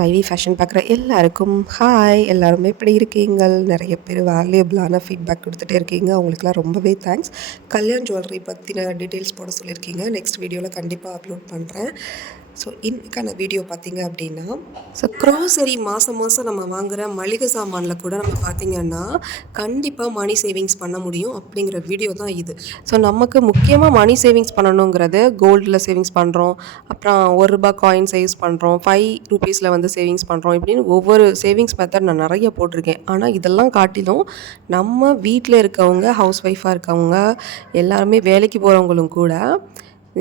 மைவி ஃபேஷன் பார்க்குற எல்லாருக்கும் ஹாய். எல்லாருமே எப்படி இருக்கீங்கள்? நிறைய பேர் வேல்யூபிளான ஃபீட்பேக் கொடுத்துட்டே இருக்கீங்க. அவங்களுக்குலாம் ரொம்பவே தேங்க்ஸ். கல்யாண் ஜுவல்லரி பற்றின டீட்டெயில்ஸ் போட சொல்லியிருக்கீங்க. நெக்ஸ்ட் வீடியோவில் கண்டிப்பாக அப்லோட் பண்ணுறேன். ஸோ இன்றைக்கான வீடியோ பார்த்திங்க அப்படின்னா, ஸோ க்ரோசரி மாதம் மாதம் நம்ம வாங்குகிற மளிகை சாமானில் கூட நம்ம பார்த்திங்கன்னா கண்டிப்பாக மணி சேவிங்ஸ் பண்ண முடியும் அப்படிங்கிற வீடியோ தான் இது. ஸோ நமக்கு முக்கியமாக மணி சேவிங்ஸ் பண்ணணுங்கிறது கோல்டில் சேவிங்ஸ் பண்ணுறோம், அப்புறம் ₹1 காயின் சேவ்ஸ் பண்ணுறோம், ₹5 வந்து சேவிங்ஸ் பண்ணுறோம், இப்படின்னு ஒவ்வொரு சேவிங்ஸ் மெத்தட் நான் நிறைய போட்டிருக்கேன். ஆனால் இதெல்லாம் காட்டிலும் நம்ம வீட்டில் இருக்கவங்க, ஹவுஸ் ஒய்ஃபாக இருக்கவங்க, எல்லாருமே வேலைக்கு போகிறவங்களும் கூட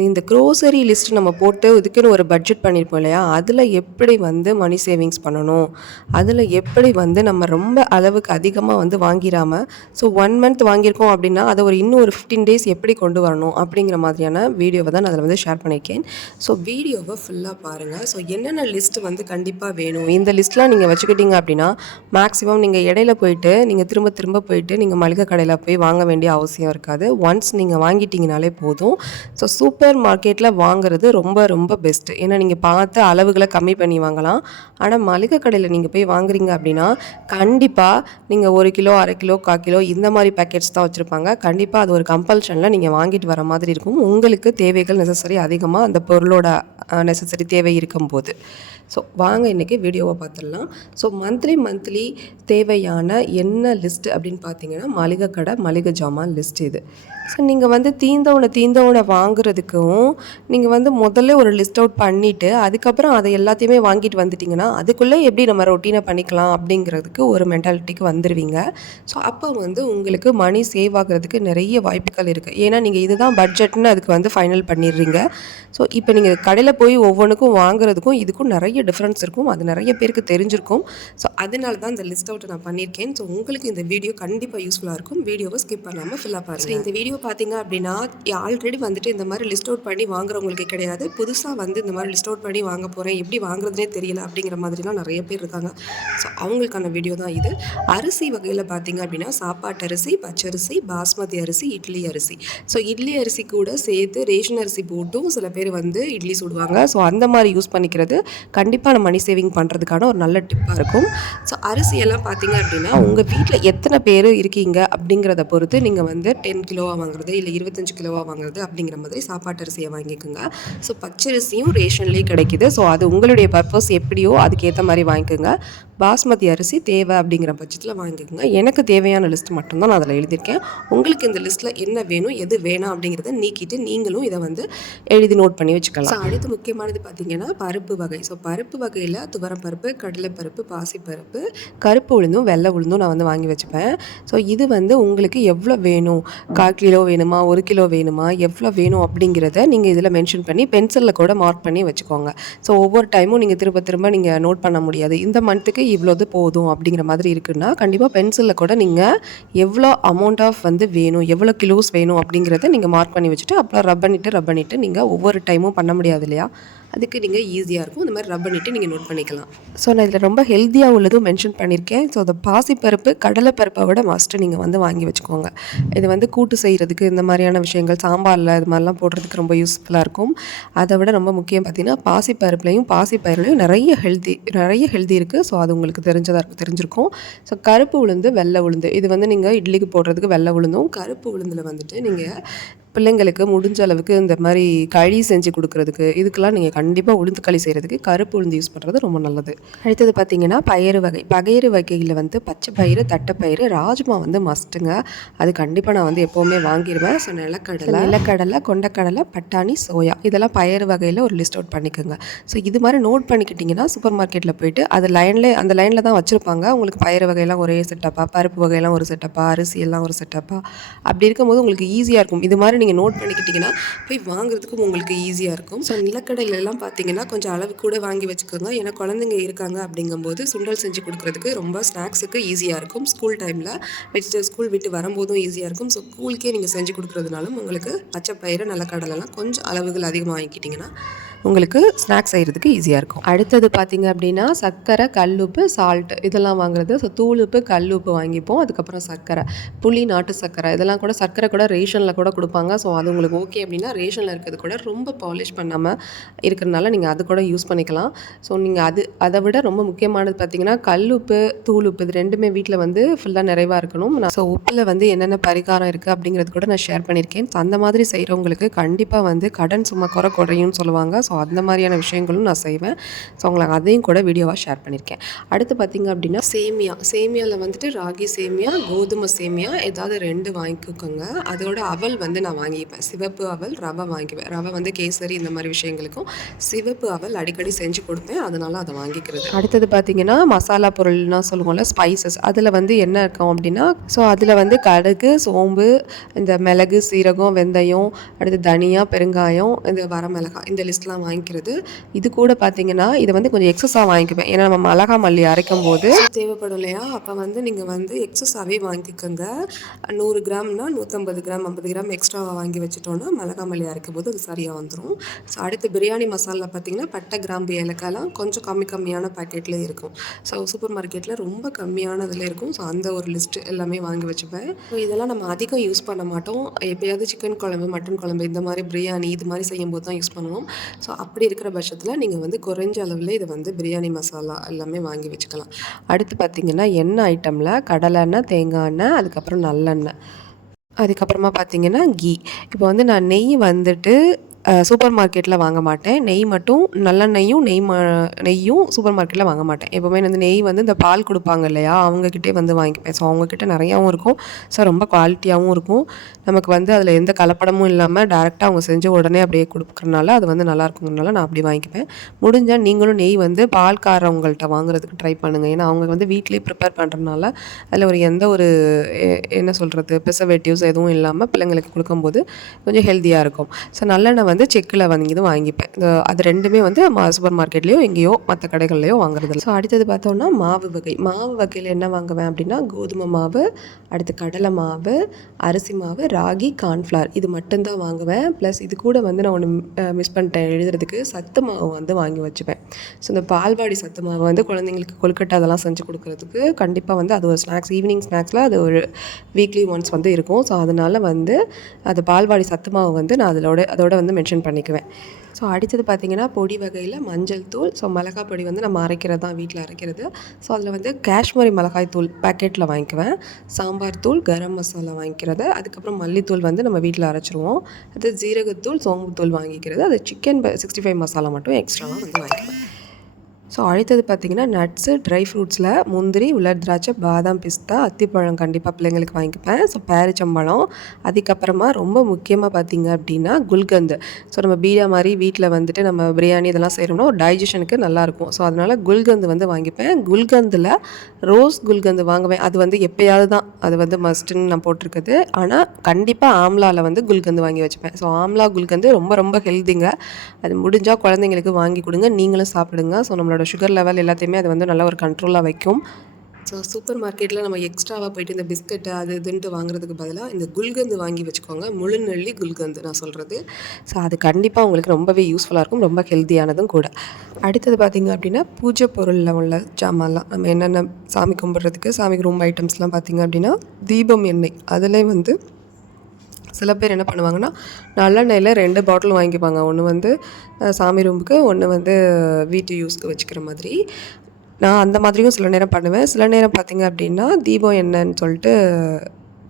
இந்த க்ரோசரி லிஸ்ட் நம்ம போட்டு இதுக்குன்னு ஒரு பட்ஜெட் பண்ணியிருப்போம் இல்லையா, அதில் எப்படி வந்து மணி சேவிங்ஸ் பண்ணணும், அதில் எப்படி வந்து நம்ம ரொம்ப அளவுக்கு அதிகமாக வந்து வாங்கிடாமல், ஸோ 1 மந்த் வாங்கியிருக்கோம் அப்படின்னா அதை இன்னும் ஒரு 15 டேஸ் எப்படி கொண்டு வரணும் அப்படிங்கிற மாதிரியான வீடியோவை தான் நான் அதில் வந்து ஷேர் பண்ணியிருக்கேன். ஸோ வீடியோவை ஃபுல்லாக பாருங்கள். ஸோ என்னென்ன லிஸ்ட் வந்து கண்டிப்பாக வேணும், இந்த லிஸ்ட்லாம் நீங்கள் வச்சுக்கிட்டீங்க அப்படின்னா மேக்ஸிமம் நீங்கள் இடையில போயிட்டு நீங்கள் திரும்ப திரும்ப போயிட்டு நீங்கள் மளிகை கடையில் போய் வாங்க வேண்டிய அவசியம் இருக்காது. ஒன்ஸ் நீங்கள் வாங்கிட்டீங்கனாலே போதும். ஸோ சூப்பர் மார்க்கெட்டில் வாங்குறது ரொம்ப ரொம்ப பெஸ்ட்டு. ஏன்னா நீங்கள் பார்த்து அளவுகளை கம்மி பண்ணி வாங்கலாம். ஆனால் மளிகை கடையில் நீங்கள் போய் வாங்குறீங்க அப்படின்னா கண்டிப்பாக நீங்கள் 1 கிலோ, அரை கிலோ, 1/4 கிலோ இந்த மாதிரி பேக்கெட்ஸ் தான் வச்சுருப்பாங்க. கண்டிப்பாக அது ஒரு கம்பல்ஷனில் நீங்கள் வாங்கிட்டு வர மாதிரி இருக்கும். உங்களுக்கு தேவைகள் நெசசரி அதிகமாக அந்த பொருளோட நெசசரி தேவை இருக்கும்போது. ஸோ வாங்க இன்றைக்கி வீடியோவை பார்த்துடலாம். ஸோ மந்த்லி தேவையான என்ன லிஸ்ட்டு அப்படின்னு பார்த்தீங்கன்னா மளிகை கடை மளிகை ஜாமான் லிஸ்ட் இது. ஸோ நீங்கள் வந்து தீந்தவனை வாங்குறதுக்கும் நீங்கள் வந்து முதல்ல ஒரு லிஸ்ட் அவுட் பண்ணிவிட்டு அதுக்கப்புறம் அதை எல்லாத்தையுமே வாங்கிட்டு வந்துட்டிங்கன்னா அதுக்குள்ளே எப்படி நம்ம ரொட்டீனை பண்ணிக்கலாம் அப்படிங்கிறதுக்கு ஒரு மென்டாலிட்டிக்கு வந்துடுவீங்க. ஸோ அப்போ வந்து உங்களுக்கு மணி சேவ் ஆகிறதுக்கு நிறைய வாய்ப்புகள் இருக்குது. ஏன்னா நீங்கள் இதுதான் பட்ஜெட்னு அதுக்கு வந்து ஃபைனல் பண்ணிடுறீங்க. ஸோ இப்போ நீங்கள் கடையில் போய் ஒவ்வொன்றுக்கும் வாங்குறதுக்கும் இதுக்கும் நிறைய டிஃப்ரென்ஸ் இருக்கும். அது நிறைய பேருக்கு தெரிஞ்சிருக்கும். ஸோ அதனால தான் இந்த லிஸ்ட் அவுட்டை நான் பண்ணியிருக்கேன். ஸோ உங்களுக்கு இந்த வீடியோ கண்டிப்பாக யூஸ்ஃபுல்லாக இருக்கும். வீடியோவை ஸ்கிப் பண்ணாமல் ஃபுல்லாக பாருங்கள். இந்த வீடியோ பார்த்தீங்க அப்படின்னா ஆல்ரெடி வந்துட்டு இந்த மாதிரி லிஸ்ட் அவுட் பண்ணி வாங்குறவங்களுக்கு கிடையாது. புதுசாக வந்து இந்த மாதிரி லிஸ்ட் அவுட் பண்ணி வாங்க போகிறேன், எப்படி வாங்குறதுனே தெரியல அப்படிங்கிற மாதிரிலாம் நிறைய பேர் இருக்காங்க. ஸோ அவங்களுக்கான வீடியோ தான் இது. அரிசி வகையில் பார்த்தீங்க அப்படின்னா சாப்பாட்டு அரிசி, பச்சரிசி, பாஸ்மதி அரிசி, இட்லி அரிசி. ஸோ இட்லி அரிசி கூட சேர்த்து ரேஷன் அரிசி போட்டும் சில பேர் வந்து இட்லி சுடுவாங்க. ஸோ அந்த மாதிரி யூஸ் பண்ணிக்கிறது கண்டிப்பாக நம்ம மணி சேவிங் பண்ணுறதுக்கான ஒரு நல்ல டிப்பாக இருக்கும். ஸோ அரிசியெல்லாம் பார்த்தீங்க அப்படின்னா உங்கள் வீட்டில் எத்தனை பேர் இருக்கீங்க அப்படிங்கிறத பொறுத்து நீங்கள் வந்து 10 கிலோவாக வாங்குறது இல்லை 25 கிலோவாக வாங்குறது அப்படிங்கிற மாதிரி சாப்பாட்டு அரிசியை வாங்கிக்கோங்க. ஸோ பச்சரிசியும் ரேஷன்லேயே கிடைக்கிது. ஸோ அது உங்களுடைய பர்பஸ் எப்படியோ அதுக்கேற்ற மாதிரி வாங்கிக்கோங்க. பாஸ்மதி அரிசி தேவை அப்படிங்கிற பட்சத்தில் வாங்கிக்கோங்க. எனக்கு தேவையான லிஸ்ட் மட்டும்தான் நான் அதில் எழுதியிருக்கேன். உங்களுக்கு இந்த லிஸ்ட்டில் என்ன வேணும் எது வேணாம் அப்படிங்கிறத நீக்கிட்டு நீங்களும் இதை வந்து எழுதி நோட் பண்ணி வச்சுக்கலாம். ஸோ அடுத்து முக்கியமானது பார்த்தீங்கன்னா பருப்பு வகை. ஸோ பருப்பு வகையில் துவரம்பருப்பு, கடலைப்பருப்பு, பாசிப்பருப்பு, கருப்பு உளுந்தும் வெள்ளை உளுந்தும் நான் வந்து வாங்கி வச்சுப்பேன். ஸோ இது வந்து உங்களுக்கு எவ்வளோ வேணும், 1/4 கிலோ வேணுமா, 1 கிலோ வேணுமா, எவ்வளோ வேணும் அப்படிங்கிறத நீங்கள் இதில் மென்ஷன் பண்ணி பென்சிலில் கூட மார்க் பண்ணி வச்சுக்கோங்க. ஸோ ஒவ்வொரு டைமும் நீங்கள் திரும்ப நீங்கள் நோட் பண்ண முடியாது. இந்த மந்த்துக்கு இவ்வளோது போதும் அப்படிங்கிற மாதிரி இருக்குன்னா கண்டிப்பாக பென்சிலில் கூட நீங்கள் எவ்வளோ அமௌண்ட் ஆஃப் வந்து வேணும், எவ்வளோ கிலோஸ் வேணும் அப்படிங்கிறத நீங்கள் மார்க் பண்ணி வச்சுட்டு அப்புறம் ரப் பண்ணிவிட்டு நீங்கள் ஒவ்வொரு டைமும் பண்ண முடியாது இல்லையா, அதுக்கு நீங்கள் ஈஸியாக இருக்கும். இந்த மாதிரி ரப் பண்ணிவிட்டு நீங்கள் நோட் பண்ணிக்கலாம். ஸோ நான் இதில் ரொம்ப ஹெல்த்தியாக உள்ளதும் மென்ஷன் பண்ணியிருக்கேன். ஸோ அந்த பாசிப்பருப்பு கடலைப்பருப்பை விட மஸ்ட்டு நீங்கள் வந்து வாங்கி வச்சுக்கோங்க. இது வந்து கூட்டு செய்கிறதுக்கு இந்த மாதிரியான விஷயங்கள் சாம்பாரில் இது மாதிரிலாம் போடுறதுக்கு ரொம்ப யூஸ்ஃபுல்லாக இருக்கும். அதை விட ரொம்ப முக்கியம் பார்த்திங்கன்னா பாசிப்பயிறுலையும் நிறைய ஹெல்தி இருக்குது. ஸோ அது உங்களுக்கு தெரிஞ்சிருக்கும். ஸோ கருப்பு உளுந்து, வெள்ளை உளுந்து இது வந்து நீங்கள் இட்லிக்கு போடுறதுக்கு வெள்ளை உளுந்தும், கருப்பு உளுந்தில் வந்துட்டு நீங்கள் பிள்ளைங்களுக்கு முடிஞ்ச அளவுக்கு இந்த மாதிரி களி செஞ்சு கொடுக்குறதுக்கு இதுக்கெல்லாம் நீங்கள் கண்டிப்பாக உளுந்து களி செய்கிறதுக்கு கருப்பு உளுந்து யூஸ் பண்ணுறது ரொம்ப நல்லது. அடுத்தது பார்த்திங்கன்னா பயிறு வகையில் வந்து பச்சை பயிறு, தட்டைப்பயிறு, ராஜ்மா வந்து மஸ்ட்டுங்க. அது கண்டிப்பாக நான் வந்து எப்போவுமே வாங்கிடுவேன். ஸோ நிலக்கடலை, கொண்டக்கடலை, பட்டாணி, சோயா இதெல்லாம் பயிறு வகையில் ஒரு லிஸ்ட் அவுட் பண்ணிக்கோங்க. ஸோ இது மாதிரி நோட் பண்ணிக்கிட்டிங்கன்னா சூப்பர் மார்க்கெட்டில் போய்ட்டு அது அந்த லைனில் தான் வச்சுருப்பாங்க. உங்களுக்கு பயிறு வகையெல்லாம் ஒரே செட்டப்பா, பருப்பு வகையெல்லாம் ஒரு செட்டப்பா, அரிசி எல்லாம் ஒரு செட்டப்பா, அப்படி இருக்கும்போது உங்களுக்கு ஈஸியாக இருக்கும். இது மாதிரி நீங்கள் நோட் பண்ணிக்கிட்டிங்கன்னா போய் வாங்குறதுக்கும் உங்களுக்கு ஈஸியாக இருக்கும். ஸோ நிலக்கடையிலலாம் பார்த்தீங்கன்னா கொஞ்சம் அளவு கூட வாங்கி வச்சுக்கோங்க. ஏன்னா குழந்தைங்க இருக்காங்க அப்படிங்கும்போது சுண்டல் செஞ்சு கொடுக்குறதுக்கு ரொம்ப ஸ்நாக்ஸுக்கு ஈஸியாக இருக்கும். ஸ்கூல் டைமில் ஸ்கூல் விட்டு வரும்போதும் ஈஸியாக இருக்கும். ஸோ ஸ்கூலுக்கே நீங்கள் செஞ்சு கொடுக்குறதுனாலும் உங்களுக்கு பச்சை பயிறு, நிலக்கடலைலாம் கொஞ்சம் அளவுகள் அதிகமாக வாங்கிக்கிட்டிங்கன்னா உங்களுக்கு ஸ்நாக்ஸ் செய்கிறதுக்கு ஈஸியாக இருக்கும். அடுத்தது பார்த்திங்க அப்படின்னா சர்க்கரை, கல்லுப்பு, சால்ட்டு இதெல்லாம் வாங்குறது. ஸோ தூளுப்பு, கல்லுப்பு வாங்கிப்போம். அதுக்கப்புறம் சர்க்கரை, புளி, நாட்டு சர்க்கரை இதெல்லாம் கூட சர்க்கரை கூட ரேஷனில் கூட கொடுப்பாங்க. ஸோ அது உங்களுக்கு ஓகே அப்படின்னா ரேஷனில் இருக்கிறது கூட ரொம்ப பாலிஷ் பண்ணாமல் இருக்கிறனால நீங்கள் அது கூட யூஸ் பண்ணிக்கலாம். ஸோ நீங்கள் அதை விட ரொம்ப முக்கியமானது பார்த்திங்கன்னா கல்லுப்பு, தூளுப்பு இது ரெண்டுமே வீட்டில் வந்து ஃபுல்லாக நிறைவாக இருக்கணும். ஸோ உப்பில் வந்து என்னென்ன பரிகாரம் இருக்குது அப்படிங்கிறது கூட நான் ஷேர் பண்ணியிருக்கேன். ஸோ அந்த மாதிரி செய்கிறவங்களுக்கு கண்டிப்பாக வந்து கடன் சும்மா குறையும்னு சொல்லுவாங்க. ஸோ அந்த மாதிரியான விஷயங்களும் நான் செய்வேன். ஸோ உங்களுக்கு அதையும் கூட வீடியோவாக ஷேர் பண்ணியிருக்கேன். அடுத்து பார்த்திங்க அப்படின்னா சேமியாவில் வந்துட்டு ராகி சேமியா, கோதுமை சேமியா ஏதாவது 2 வாங்கிக்கோங்க. அதோட அவல் வந்து நான் வாங்கிப்பேன். சிவப்பு அவல், ரவை வாங்கிப்பேன். ரவை வந்து கேசரி இந்த மாதிரி விஷயங்களுக்கும் சிவப்பு அவல் அடிக்கடி செஞ்சு கொடுப்பேன். அதனால் அதை வாங்கிக்கிறது. அடுத்தது பார்த்திங்கன்னா மசாலா பொருள்னா சொல்லுவோம்ல ஸ்பைசஸ், அதில் வந்து என்ன இருக்கும் அப்படின்னா ஸோ அதில் வந்து கடுகு, சோம்பு, இந்த மிளகு, சீரகம், வெந்தயம், அடுத்து தனியா, பெருங்காயம், இந்த வரமிளகாய் இந்த லிஸ்ட்லாம் வாங்கிக்கிறது. இது கூட பார்த்திங்கன்னா இதை வந்து கொஞ்சம் எக்ஸஸாக வாங்கிக்குவேன். ஏன்னா நம்ம மிளகா மல்லி அரைக்கும் போது தேவைப்படும் இல்லையா, அப்போ வந்து நீங்கள் வந்து எக்ஸஸாகவே வாங்கிக்கோங்க. 100 கிராம்னா 150 கிராம் 50 கிராம் எக்ஸ்ட்ராவாக வாங்கி வச்சுட்டோன்னா மிளகா மல்லி அரைக்கும் போது அது சரியாக வந்துடும். ஸோ அடுத்து பிரியாணி மசாலா பார்த்திங்கன்னா பட்டை, கிராம்பு, ஏலக்காய்லாம் கொஞ்சம் கம்மியான பேக்கெட்டில் இருக்கும். ஸோ சூப்பர் மார்க்கெட்டில் ரொம்ப கம்மியானதில் இருக்கும். ஸோ அந்த ஒரு லிஸ்ட்டு எல்லாமே வாங்கி வச்சுப்பேன். ஸோ இதெல்லாம் நம்ம அதிகம் யூஸ் பண்ண மாட்டோம். எப்போயாவது சிக்கன் குழம்பு, மட்டன் குழம்பு இந்த மாதிரி பிரியாணி இது மாதிரி செய்யும்போது தான் யூஸ் பண்ணுவோம். ஸோ அப்படி இருக்கிற பட்சத்தில் நீங்கள் வந்து குறைஞ்ச அளவில் இதை வந்து பிரியாணி மசாலா எல்லாமே வாங்கி வச்சுக்கலாம். அடுத்து பார்த்திங்கன்னா எண்ணெய் ஐட்டமில் கடலை எண்ணெய், தேங்காய் எண்ணெய், அதுக்கப்புறம் நல்லெண்ணெய், அதுக்கப்புறமா பார்த்திங்கன்னா கீ. இப்போ வந்து நான் நெய் வந்துட்டு சூப்பர் மார்க்கெட்டில் வாங்க மாட்டேன். நெய் மட்டும் நல்லெண்ணெயும் நெய்யும் சூப்பர் மார்க்கெட்டில் வாங்க மாட்டேன். எப்போவுமே வந்து நெய் வந்து இந்த பால் கொடுப்பாங்க இல்லையா, அவங்கக்கிட்டே வந்து வாங்கிப்பேன். ஸோ அவங்கக்கிட்ட நிறையாவும் இருக்கும். ஸோ ரொம்ப குவாலிட்டியாகவும் இருக்கும். நமக்கு வந்து அதில் எந்த கலப்படமும் இல்லாமல் டேரெக்டாக அவங்க செஞ்ச உடனே அப்படியே கொடுக்குறனால அது வந்து நல்லா இருக்குங்கிறனால நான் அப்படி வாங்கிப்பேன். முடிஞ்சால் நீங்களும் நெய் வந்து பால்காரவங்கள்ட்ட வாங்குறதுக்கு ட்ரை பண்ணுங்கள். ஏன்னா அவங்க வந்து வீட்டிலேயே ப்ரிப்பேர் பண்ணுறதுனால அதில் எந்த ஒரு என்ன சொல்கிறது ப்ரிசர்வேட்டிவ்ஸ் எதுவும் இல்லாமல் பிள்ளைங்களுக்கு கொடுக்கும்போது கொஞ்சம் ஹெல்த்தியாக இருக்கும். ஸோ நல்லெண்ணெய் வந்து செக்கில் வாங்கிப்பேன். அது ரெண்டுமே வந்து சூப்பர் மார்க்கெட்லேயோ எங்கேயோ மற்ற கடைகள்லையோ வாங்குறது. ஸோ அடுத்தது பார்த்தோன்னா மாவு வகையில் என்ன வாங்குவேன் அப்படின்னா கோதுமை மாவு, அடுத்து கடலை மாவு, அரிசி மாவு, ராகி, கார்ன்ஃப்ளவர் இது மட்டும்தான் வாங்குவேன். ப்ளஸ் இது கூட வந்து நான் ஒன்று மிஸ் பண்ணிட்டேன் எழுதுறதுக்கு, சத்து மாவு வந்து வாங்கி வச்சுப்பேன். ஸோ இந்த பால்வாடி சத்து மாவு வந்து குழந்தைங்களுக்கு கொழுக்கட்டை அதெல்லாம் செஞ்சு கொடுக்குறதுக்கு கண்டிப்பாக வந்து அது ஒரு ஸ்நாக்ஸ், ஈவினிங் ஸ்நாக்ஸில் அது ஒரு வீக்லி ஒன்ஸ் வந்து இருக்கும். ஸோ அதனால் வந்து அது பால்வாடி சத்து மாவு வந்து நான் அதோட வந்து மென்ஷன் பண்ணிக்குவேன். ஸோ அடுத்தது பார்த்திங்கன்னா பொடி வகையில் மஞ்சள் தூள். ஸோ மிளகாய் பொடி வந்து நம்ம அரைக்கிறது தான், வீட்டில் அரைக்கிறது. ஸோ அதில் வந்து காஷ்மீரி மிளகாய் தூள் பேக்கெட்டில் வாங்கிக்குவேன். சாம்பார் தூள், கரம் மசாலா வாங்கிக்கிறது. அதுக்கப்புறம் மல்லித்தூள் வந்து நம்ம வீட்டில் அரைச்சிருவோம். அது ஜீரகத்தூள், சோம்புத்தூள் வாங்கிக்கிறது. அது சிக்கன் 65 மசாலா மட்டும் எக்ஸ்ட்ராவாக வந்து வாங்கிக்குவேன். ஸோ அடுத்தது பார்த்திங்கன்னா நட்ஸு, ட்ரை ஃப்ரூட்ஸில் முந்திரி, உலர் திராட்சை, பாதாம், பிஸ்தா, அத்திப்பழம் கண்டிப்பாக பிள்ளைங்களுக்கு வாங்கிப்பேன். ஸோ பேரிச்சம்பழம், அதுக்கப்புறமா ரொம்ப முக்கியமாக பார்த்திங்க அப்படின்னா குல்கந்து. ஸோ நம்ம பீடா மாதிரி வீட்டில் வந்துட்டு நம்ம பிரியாணி இதெல்லாம் செய்கிறோம்னா ஒரு டைஜஷனுக்கு நல்லாயிருக்கும். ஸோ அதனால் குல்கந்து வந்து வாங்கிப்பேன். குல்கந்தில் ரோஸ் குல்கந்து வாங்குவேன். அது வந்து எப்போயாவது தான் அது வந்து மஸ்ட்டுன்னு நான் போட்டிருக்குது. ஆனால் கண்டிப்பாக ஆம்லாவில் வந்து குல்கந்து வாங்கி வச்சுப்பேன். ஸோ ஆம்லா குல்கந்து ரொம்ப ரொம்ப ஹெல்த்திங்க. அது முடிஞ்சால் குழந்தைங்களுக்கு வாங்கி கொடுங்க, நீங்களும் சாப்பிடுங்க. ஸோ நம்மளோட சுகர் லெவல் எல்லாத்தையுமே அது வந்து நல்ல ஒரு கண்ட்ரோலாக வைக்கும். ஸோ சூப்பர் மார்க்கெட்டில் நம்ம எக்ஸ்ட்ராவாக போய்ட்டு இந்த பிஸ்கட்டு அது இதுன்ட்டு வாங்குறதுக்கு பதிலாக இந்த குல்கந்து வாங்கி வச்சுக்கோங்க. முழு நெல்லி குல்கந்து நான் சொல்கிறது. ஸோ அது கண்டிப்பாக உங்களுக்கு ரொம்பவே யூஸ்ஃபுல்லாக இருக்கும், ரொம்ப ஹெல்த்தியானதும் கூட. அடுத்தது பார்த்திங்க அப்படின்னா பூஜை பொருளில் உள்ள ஜாமான்லாம் நம்ம என்னென்ன சாமி கும்பிட்றதுக்கு சாமிக்கு ரூம் ஐட்டம்ஸ்லாம் பார்த்திங்க அப்படின்னா தீபம் எண்ணெய். அதில் வந்து சில பேர் என்ன பண்ணுவாங்கன்னா நல்லெண்ணெயில் 2 பாட்டில் வாங்கிப்பாங்க. ஒன்று வந்து சாமி ரூமுக்கு, ஒன்று வந்து வீட்டு யூஸ்க்கு வச்சுக்கிற மாதிரி. நான் அந்த மாதிரியும் சில நேரம் பண்ணுவேன். சில நேரம் பார்த்திங்க அப்படின்னா தீபம் எண்ணெய்ன்னு சொல்லிட்டு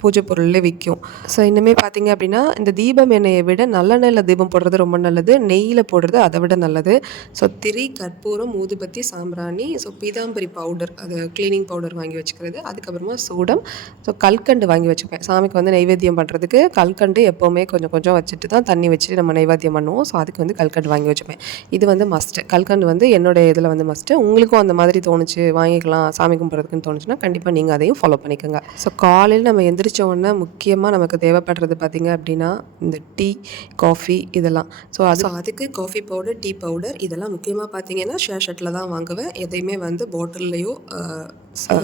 பூஜை பொருள்லே விற்கும். ஸோ இன்னுமே பார்த்திங்க அப்படின்னா இந்த தீபம் எண்ணெயை விட நல்லெண்ணெயில் தீபம் போடுறது ரொம்ப நல்லது, நெய்யில் போடுறது அதை விட நல்லது. ஸோ திரி, கற்பூரம், ஊதுபத்தி, சாம்பிராணி, ஸோ பீதாம்பரி பவுடர், அது க்ளீனிங் பவுடர் வாங்கி வச்சுக்கிறது. அதுக்கப்புறமா சூடம், ஸோ கல்கண்டு வாங்கி வச்சுப்பேன். சாமிக்கு வந்து நைவேத்தியம் பண்ணுறதுக்கு கல்கண்டு எப்போவுமே கொஞ்சம் கொஞ்சம் வச்சுட்டு தான் தண்ணி வச்சுட்டு நம்ம நைவேத்தியம் பண்ணுவோம். ஸோ அதுக்கு வந்து கல்கண்டு வாங்கி வச்சுப்பேன். இது வந்து மஸ்ட்டு. கல்கண்டு வந்து என்னோடய இதில் வந்து மஸ்ட்டு. உங்களுக்கும் அந்த மாதிரி தோணுச்சு வாங்கிக்கலாம் சாமி கும்பிட்றதுக்குன்னு தோணுச்சுன்னா கண்டிப்பாக நீங்கள் அதையும் ஃபாலோ பண்ணிக்கோங்க. ஸோ காலையில் நம்ம எந்திரிச்சு முடித்த உடனே முக்கியமாக நமக்கு தேவைப்படுறது பார்த்திங்க அப்படின்னா இந்த டீ, காஃபி இதெல்லாம். ஸோ அதுக்கு காஃபி பவுடர், டீ பவுடர் இதெல்லாம் முக்கியமாக பார்த்தீங்கன்னா ஷேர்ஷட்டில் தான் வாங்குவேன். எதையுமே வந்து பாட்டில்லையோ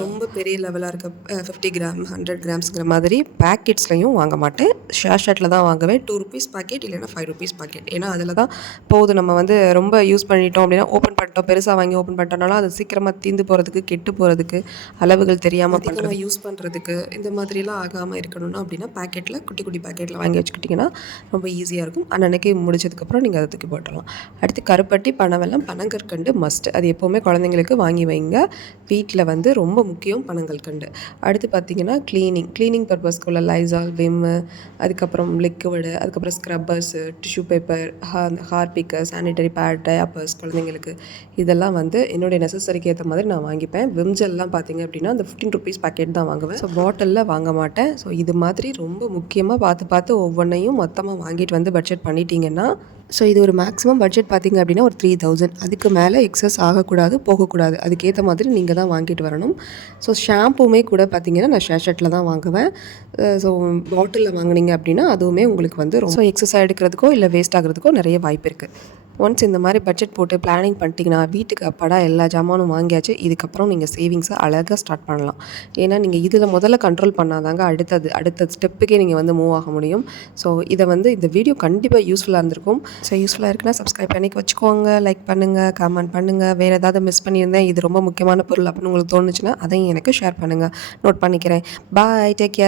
ரொம்ப பெரிய லெவலாக இருக்க 50 கிராம் 100 கிராம்ஸுங்கிற மாதிரி பேக்கெட்ஸ்லையும் வாங்க மாட்டேன். ஷேர்ஷட்டில் தான் வாங்குவேன். 2 ருபீஸ் பாக்கெட் இல்லைன்னா 5 ருபீஸ் பாக்கெட். ஏன்னா அதில் தான் போதும். நம்ம வந்து ரொம்ப யூஸ் பண்ணிட்டோம் அப்படின்னா ஓப்பன் பண்ணிட்டோம், பெருசாக வாங்கி ஓப்பன் பண்ணிட்டோம்னாலும் அது சீக்கிரமாக தீந்து போகிறதுக்கு, கெட்டு போகிறதுக்கு, அளவுகள் தெரியாமல் பண்ணுறது, யூஸ் பண்ணுறதுக்கு இந்த மாதிரிலாம் ஆகாமல் இருக்கணும்னா அப்படின்னா பேக்கெட்டில் குட்டி குட்டி பேக்கெட்டில் வாங்கி வச்சுக்கிட்டிங்கன்னா ரொம்ப ஈஸியாக இருக்கும். அன்னன்னைக்கு முடிச்சதுக்கப்புறம் நீங்கள் அதை தூக்கி போட்டுடலாம். அடுத்து கருப்பட்டி, பனவெல்லம், பனங்கற்கண்டு மஸ்ட். அது எப்போவுமே குழந்தைங்களுக்கு வாங்கி வைங்க. வீட்டில் வந்து ரொம்ப முக்கியம் பனங்கற்கண்டு. அடுத்து பார்த்திங்கன்னா க்ளீனிங் பர்பஸ்க்குள்ள லைசால், விம்மு, அதுக்கப்புறம் லிக்விடு, அதுக்கப்புறம் scrubbers, tissue paper, Harpic, sanitary pad, diapers குழந்தைங்களுக்கு இதெல்லாம் வந்து என்னுடைய நெசசரிக்கு ஏற்ற மாதிரி நான் வாங்கிப்பேன். விம் ஜெல்லாம் பார்த்திங்க அப்படின்னா அந்த 15 ருபீஸ் பாக்கெட் தான் வாங்குவேன். ஸோ பாட்டிலில் வாங்க மாட்டேன். ஸோ இது மாதிரி ரொம்ப முக்கியமாக பார்த்து ஒவ்வொன்றையும் மொத்தமாக வாங்கிட்டு வந்து பட்ஜெட் பண்ணிட்டீங்கன்னா, ஸோ இது ஒரு மேக்ஸிமம் பட்ஜெட் பார்த்திங்க அப்படின்னா ஒரு 3000. அதுக்கு மேலே எக்ஸஸ் ஆகக்கூடாது, போகக்கூடாது. அதுக்கேற்ற மாதிரி நீங்கள் தான் வாங்கிட்டு வரணும். ஸோ ஷாம்புமே கூட பார்த்திங்கன்னா நான் ஷேர்ஷட்டில் தான் வாங்குவேன். ஸோ பாட்டிலில் வாங்கினீங்க அப்படின்னா அதுவுமே உங்களுக்கு வந்து ரொம்ப எக்ஸஸாக எடுக்கிறதுக்கோ இல்லை வேஸ்ட் ஆகிறதுக்கோ நிறைய வாய்ப்பு இருக்குது. ஒன்ஸ் இந்த மாதிரி பட்ஜெட் போட்டு பிளானிங் பண்ணிட்டீங்கன்னா வீட்டுக்கு அப்பாடா எல்லா ஜாமானும் வாங்கியாச்சு. இதுக்கப்புறம் நீங்கள் சேவிங்ஸை அழகாக ஸ்டார்ட் பண்ணலாம். ஏன்னா நீங்கள் இதில் முதல்ல கண்ட்ரோல் பண்ணாதாங்க அடுத்த ஸ்டெப்புக்கே நீங்கள் வந்து மூவ் ஆக முடியும். ஸோ இதை வந்து இந்த வீடியோ கண்டிப்பாக யூஸ்ஃபுல்லாக இருந்திருக்கும். ஸோ யூஸ்ஃபுல்லாக இருக்குன்னா சப்ஸ்கிரைப் பண்ணி வச்சுக்கோங்க, லைக் பண்ணுங்கள், கமெண்ட் பண்ணுங்கள். வேறு ஏதாவது மிஸ் பண்ணியிருந்தேன், இது ரொம்ப முக்கியமான பொருள் அப்படின்னு உங்களுக்கு தோணுச்சுன்னா அதையும் எனக்கு ஷேர் பண்ணுங்கள், நோட் பண்ணிக்கிறேன். பாய், டேக் கேர்.